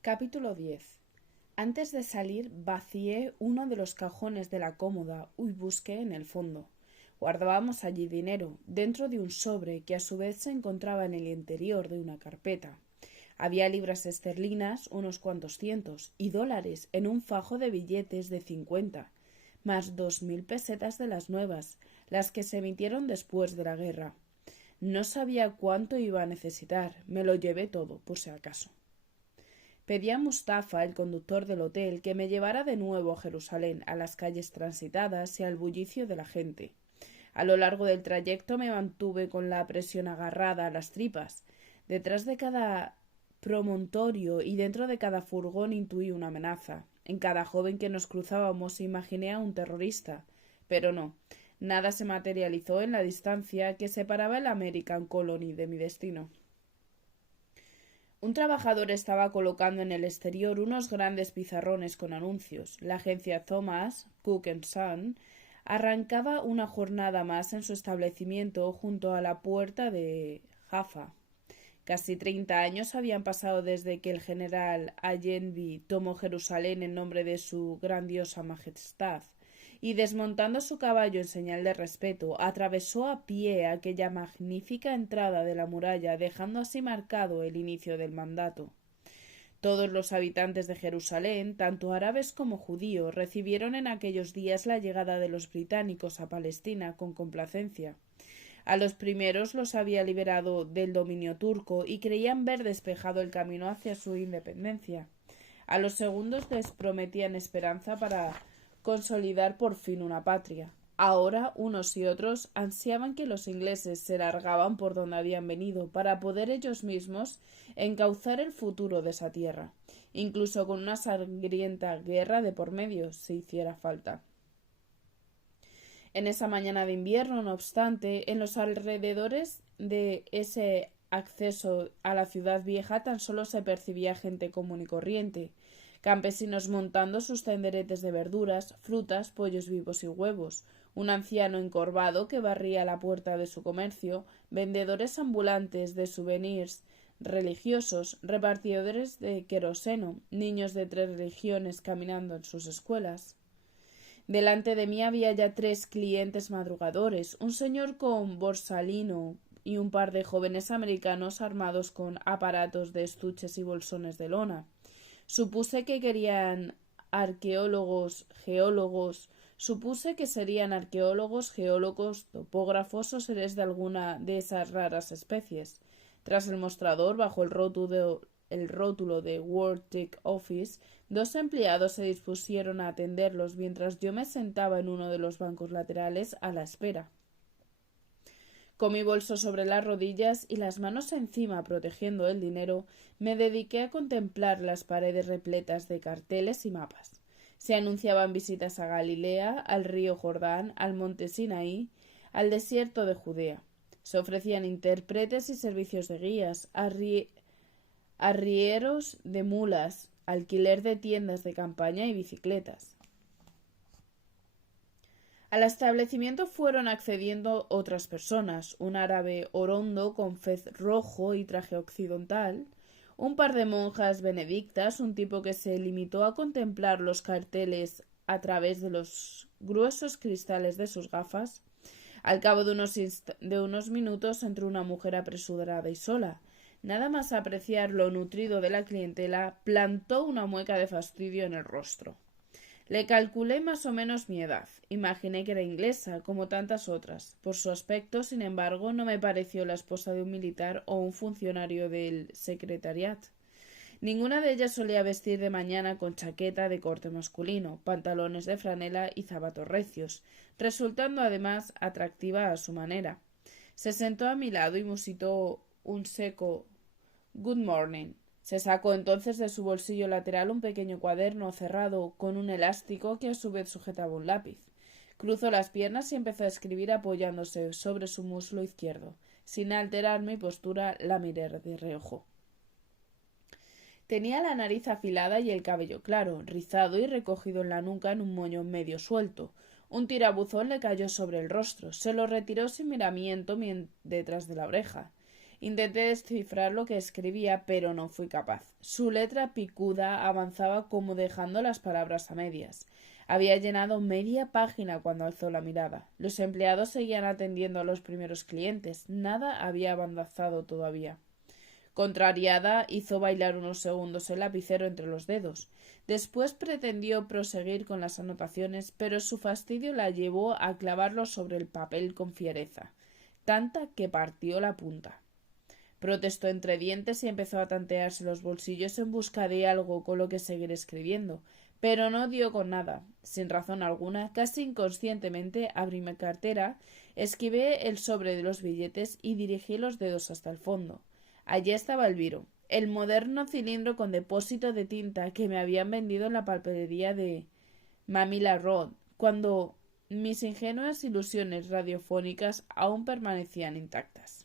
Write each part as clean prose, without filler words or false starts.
Capítulo 10. Antes de salir, vacié uno de los cajones de la cómoda y busqué en el fondo. Guardábamos allí dinero, dentro de un sobre que a su vez se encontraba en el interior de una carpeta. Había libras esterlinas, unos cuantos cientos, y dólares en un fajo de billetes de 50, más 2000 pesetas de las nuevas, las que se emitieron después de la guerra. No sabía cuánto iba a necesitar, me lo llevé todo, por si acaso. Pedí a Mustafa, el conductor del hotel, que me llevara de nuevo a Jerusalén, a las calles transitadas y al bullicio de la gente. A lo largo del trayecto me mantuve con la presión agarrada a las tripas. Detrás de cada promontorio y dentro de cada furgón intuí una amenaza. En cada joven que nos cruzábamos imaginé a un terrorista. Pero no, nada se materializó en la distancia que separaba el American Colony de mi destino. Un trabajador estaba colocando en el exterior unos grandes pizarrones con anuncios. La agencia Thomas, Cook Son arrancaba una jornada más en su establecimiento junto a la puerta de Jaffa. Casi 30 años habían pasado desde que el general Allenby tomó Jerusalén en nombre de su grandiosa majestad, y desmontando su caballo en señal de respeto, atravesó a pie aquella magnífica entrada de la muralla, dejando así marcado el inicio del mandato. Todos los habitantes de Jerusalén, tanto árabes como judíos, recibieron en aquellos días la llegada de los británicos a Palestina con complacencia. A los primeros los había liberado del dominio turco y creían ver despejado el camino hacia su independencia. A los segundos les prometían esperanza para consolidar por fin una patria. Ahora unos y otros ansiaban que los ingleses se largaban por donde habían venido para poder ellos mismos encauzar el futuro de esa tierra, incluso con una sangrienta guerra de por medio, si hiciera falta. En esa mañana de invierno, no obstante, en los alrededores de ese acceso a la ciudad vieja tan solo se percibía gente común y corriente, campesinos montando sus tenderetes de verduras, frutas, pollos vivos y huevos, un anciano encorvado que barría la puerta de su comercio, vendedores ambulantes de souvenirs religiosos, repartidores de queroseno, niños de 3 religiones caminando en sus escuelas. Delante de mí había ya 3 clientes madrugadores, un señor con borsalino y un par de jóvenes americanos armados con aparatos de estuches y bolsones de lona. Supuse que serían arqueólogos, geólogos, topógrafos o seres de alguna de esas raras especies. Tras el mostrador, bajo el rótulo de World Tech Office, 2 empleados se dispusieron a atenderlos mientras yo me sentaba en uno de los bancos laterales a la espera. Con mi bolso sobre las rodillas y las manos encima protegiendo el dinero, me dediqué a contemplar las paredes repletas de carteles y mapas. Se anunciaban visitas a Galilea, al río Jordán, al monte Sinaí, al desierto de Judea. Se ofrecían intérpretes y servicios de guías, arrieros de mulas, alquiler de tiendas de campaña y bicicletas. Al establecimiento fueron accediendo otras personas, un árabe orondo con fez rojo y traje occidental, un par de monjas benedictas, un tipo que se limitó a contemplar los carteles a través de los gruesos cristales de sus gafas. Al cabo de unos minutos entró una mujer apresurada y sola. Nada más apreciar lo nutrido de la clientela, plantó una mueca de fastidio en el rostro. Le calculé más o menos mi edad. Imaginé que era inglesa, como tantas otras. Por su aspecto, sin embargo, no me pareció la esposa de un militar o un funcionario del secretariat. Ninguna de ellas solía vestir de mañana con chaqueta de corte masculino, pantalones de franela y zapatos recios, resultando además atractiva a su manera. Se sentó a mi lado y musitó un seco «Good morning». Se sacó entonces de su bolsillo lateral un pequeño cuaderno cerrado con un elástico que a su vez sujetaba un lápiz. Cruzó las piernas y empezó a escribir apoyándose sobre su muslo izquierdo. Sin alterar mi postura, la miré de reojo. Tenía la nariz afilada y el cabello claro, rizado y recogido en la nuca en un moño medio suelto. Un tirabuzón le cayó sobre el rostro. Se lo retiró sin miramiento detrás de la oreja. Intenté descifrar lo que escribía, pero no fui capaz. Su letra picuda avanzaba como dejando las palabras a medias. Había llenado media página cuando alzó la mirada. Los empleados seguían atendiendo a los primeros clientes. Nada había avanzado todavía. Contrariada, hizo bailar unos segundos el lapicero entre los dedos. Después pretendió proseguir con las anotaciones, pero su fastidio la llevó a clavarlo sobre el papel con fiereza, tanta que partió la punta. Protestó entre dientes y empezó a tantearse los bolsillos en busca de algo con lo que seguir escribiendo, pero no dio con nada. Sin razón alguna, casi inconscientemente, abrí mi cartera, esquivé el sobre de los billetes y dirigí los dedos hasta el fondo. Allí estaba el viro, el moderno cilindro con depósito de tinta que me habían vendido en la papelería de Mamila Road, cuando mis ingenuas ilusiones radiofónicas aún permanecían intactas.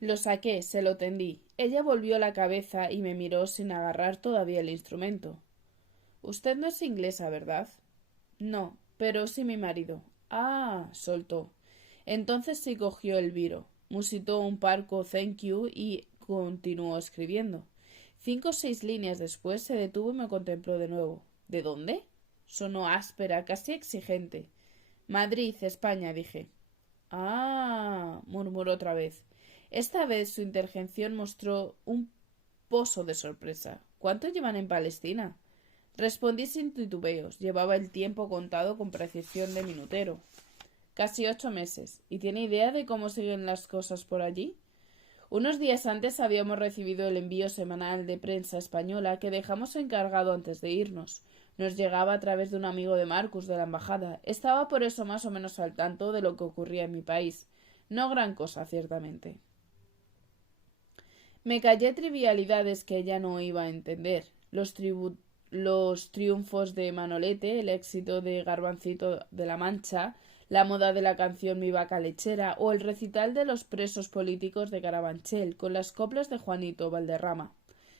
Lo saqué, se lo tendí. Ella volvió la cabeza y me miró sin agarrar todavía el instrumento. Usted no es inglesa, ¿verdad? No, pero sí mi marido. Ah, soltó. Entonces sí cogió el viro, musitó un parco thank you y continuó escribiendo. 5 o 6 líneas después se detuvo y me contempló de nuevo. ¿De dónde? Sonó áspera, casi exigente. Madrid, España, dije. Ah, murmuró otra vez. Esta vez su interjección mostró un poso de sorpresa. ¿Cuánto llevan en Palestina? Respondí sin titubeos. Llevaba el tiempo contado con precisión de minutero. Casi 8 meses. ¿Y tiene idea de cómo siguen las cosas por allí? Unos días antes habíamos recibido el envío semanal de prensa española que dejamos encargado antes de irnos. Nos llegaba a través de un amigo de Marcus de la embajada. Estaba por eso más o menos al tanto de lo que ocurría en mi país. No gran cosa, ciertamente. Me callé trivialidades que ella no iba a entender. Los triunfos de Manolete, el éxito de Garbancito de la Mancha, la moda de la canción Mi vaca lechera o el recital de los presos políticos de Carabanchel con las coplas de Juanito Valderrama.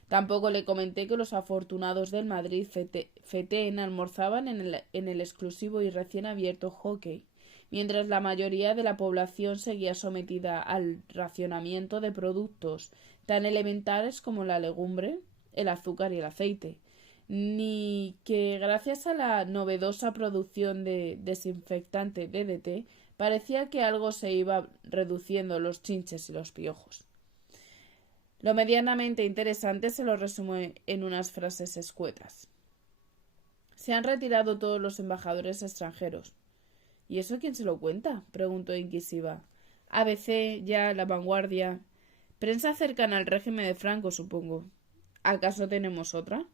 Tampoco le comenté que los afortunados del Madrid Fetén almorzaban en el exclusivo y recién abierto Jockey, mientras la mayoría de la población seguía sometida al racionamiento de productos tan elementales como la legumbre, el azúcar y el aceite, ni que gracias a la novedosa producción de desinfectante DDT parecía que algo se iba reduciendo los chinches y los piojos. Lo medianamente interesante se lo resumo en unas frases escuetas. Se han retirado todos los embajadores extranjeros. ¿Y eso quién se lo cuenta? Preguntó inquisiva. ABC, ya, La Vanguardia. Prensa cercana al régimen de Franco, supongo. ¿Acaso tenemos otra?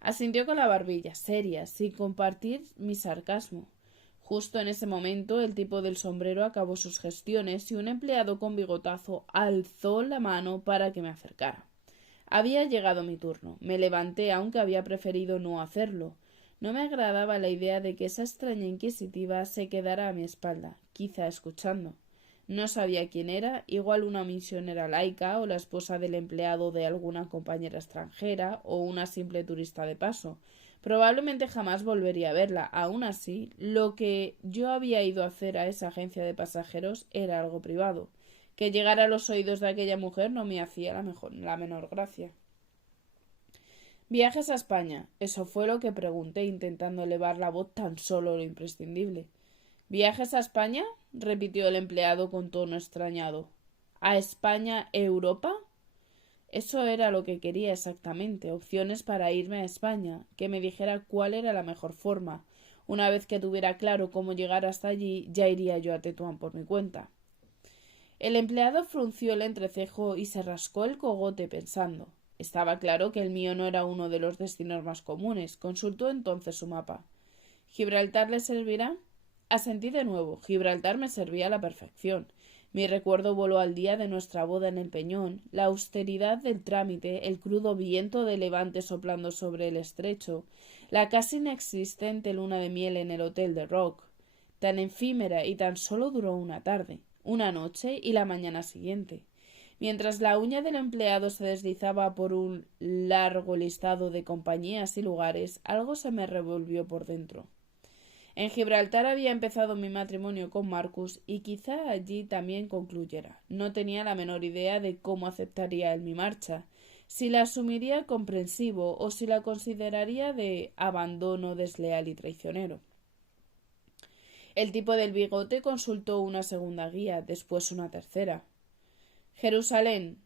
Asintió con la barbilla, seria, sin compartir mi sarcasmo. Justo en ese momento el tipo del sombrero acabó sus gestiones y un empleado con bigotazo alzó la mano para que me acercara. Había llegado mi turno. Me levanté, aunque había preferido no hacerlo. No me agradaba la idea de que esa extraña inquisitiva se quedara a mi espalda, quizá escuchando. No sabía quién era, igual una misionera laica o la esposa del empleado de alguna compañera extranjera o una simple turista de paso. Probablemente jamás volvería a verla. Aún así, lo que yo había ido a hacer a esa agencia de pasajeros era algo privado. Que llegara a los oídos de aquella mujer no me hacía la menor gracia. Viajes a España. Eso fue lo que pregunté, intentando elevar la voz tan solo lo imprescindible. ¿Viajes a España? Repitió el empleado con tono extrañado. ¿A España, Europa? Eso era lo que quería exactamente, opciones para irme a España, que me dijera cuál era la mejor forma. Una vez que tuviera claro cómo llegar hasta allí, ya iría yo a Tetuán por mi cuenta. El empleado frunció el entrecejo y se rascó el cogote pensando. Estaba claro que el mío no era uno de los destinos más comunes. Consultó entonces su mapa. ¿Gibraltar le servirá? Asentí de nuevo. Gibraltar me servía a la perfección. Mi recuerdo voló al día de nuestra boda en el Peñón, la austeridad del trámite, el crudo viento de levante soplando sobre el estrecho, la casi inexistente luna de miel en el hotel de Rock, tan efímera y tan solo duró una tarde, una noche y la mañana siguiente. Mientras la uña del empleado se deslizaba por un largo listado de compañías y lugares, algo se me revolvió por dentro. En Gibraltar había empezado mi matrimonio con Marcus y quizá allí también concluyera. No tenía la menor idea de cómo aceptaría él mi marcha, si la asumiría comprensivo o si la consideraría de abandono desleal y traicionero. El tipo del bigote consultó una segunda guía, después una tercera. Jerusalén,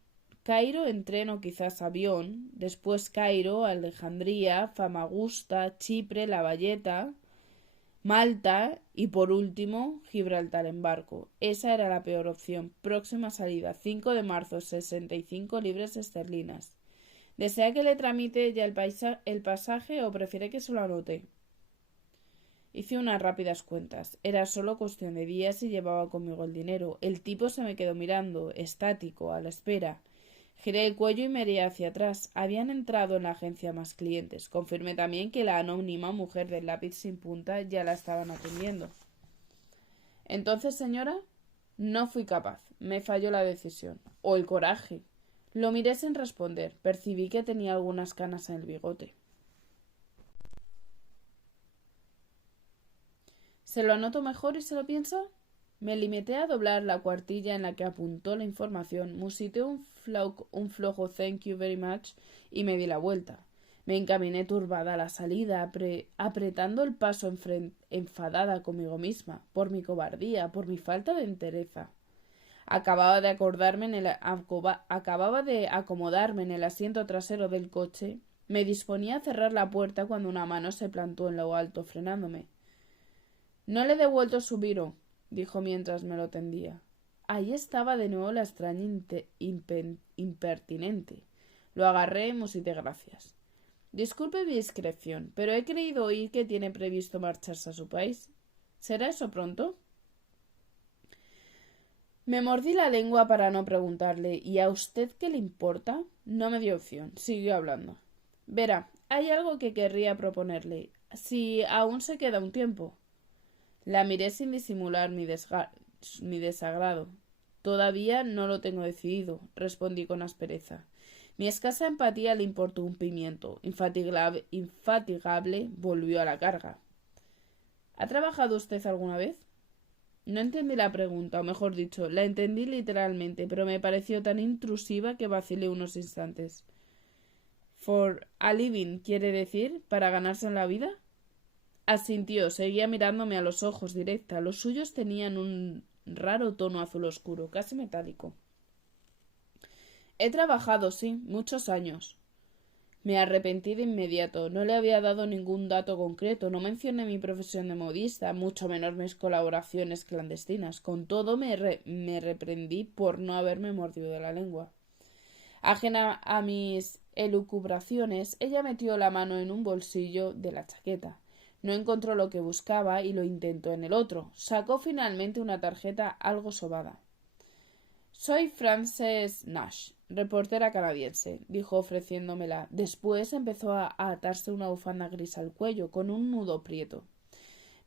Cairo en tren o quizás avión, después Cairo, Alejandría, Famagusta, Chipre, La Valleta, Malta y por último Gibraltar en barco. Esa era la peor opción. Próxima salida, 5 de marzo, 65 libras esterlinas. ¿Desea que le tramite ya el pasaje o prefiere que se lo anote? Hice unas rápidas cuentas. Era solo cuestión de días y llevaba conmigo el dinero. El tipo se me quedó mirando, estático, a la espera. Giré el cuello y miré hacia atrás. Habían entrado en la agencia más clientes. Confirmé también que la anónima mujer del lápiz sin punta ya la estaban atendiendo. Entonces, señora, no fui capaz. Me falló la decisión. O el coraje. Lo miré sin responder. Percibí que tenía algunas canas en el bigote. ¿Se lo anoto mejor y se lo piensa? Me limité a doblar la cuartilla en la que apuntó la información, musité un flojo thank you very much y me di la vuelta. Me encaminé turbada a la salida, apretando el paso enfadada conmigo misma, por mi cobardía, por mi falta de entereza. Acababa de acomodarme en el asiento trasero del coche. Me disponía a cerrar la puerta cuando una mano se plantó en lo alto, frenándome. No le he devuelto su viro, dijo mientras me lo tendía. Ahí estaba de nuevo la extraña impertinente. Lo agarré y musité gracias. Disculpe mi discreción, pero he creído oír que tiene previsto marcharse a su país. ¿Será eso pronto? Me mordí la lengua para no preguntarle. ¿Y a usted qué le importa? No me dio opción. Siguió hablando. Verá, hay algo que querría proponerle, si aún se queda un tiempo. La miré sin disimular mi desagrado. Todavía no lo tengo decidido, respondí con aspereza. Mi escasa empatía le importó un pimiento. Infatigable, volvió a la carga. ¿Ha trabajado usted alguna vez? No entendí la pregunta, o mejor dicho, la entendí literalmente, pero me pareció tan intrusiva que vacilé unos instantes. ¿For a living quiere decir para ganarse en la vida? Asintió, seguía mirándome a los ojos directa. Los suyos tenían un raro tono azul oscuro, casi metálico. He trabajado, sí, muchos años. Me arrepentí de inmediato. No le había dado ningún dato concreto. No mencioné mi profesión de modista, mucho menos mis colaboraciones clandestinas. Con todo, me reprendí por no haberme mordido la lengua. Ajena a mis elucubraciones, ella metió la mano en un bolsillo de la chaqueta. No encontró lo que buscaba y lo intentó en el otro. Sacó finalmente una tarjeta algo sobada. Soy Frances Nash, reportera canadiense, dijo ofreciéndomela. Después empezó a atarse una bufanda gris al cuello, con un nudo prieto.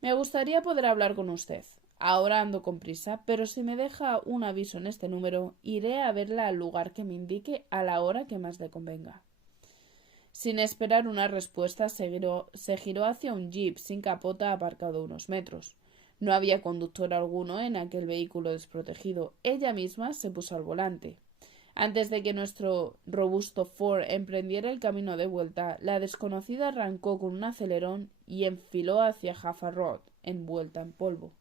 Me gustaría poder hablar con usted. Ahora ando con prisa, pero si me deja un aviso en este número, iré a verla al lugar que me indique a la hora que más le convenga. Sin esperar una respuesta, se giró hacia un jeep sin capota aparcado unos metros. No había conductor alguno en aquel vehículo desprotegido. Ella misma se puso al volante. Antes de que nuestro robusto Ford emprendiera el camino de vuelta, la desconocida arrancó con un acelerón y enfiló hacia Jaffa Road, envuelta en polvo.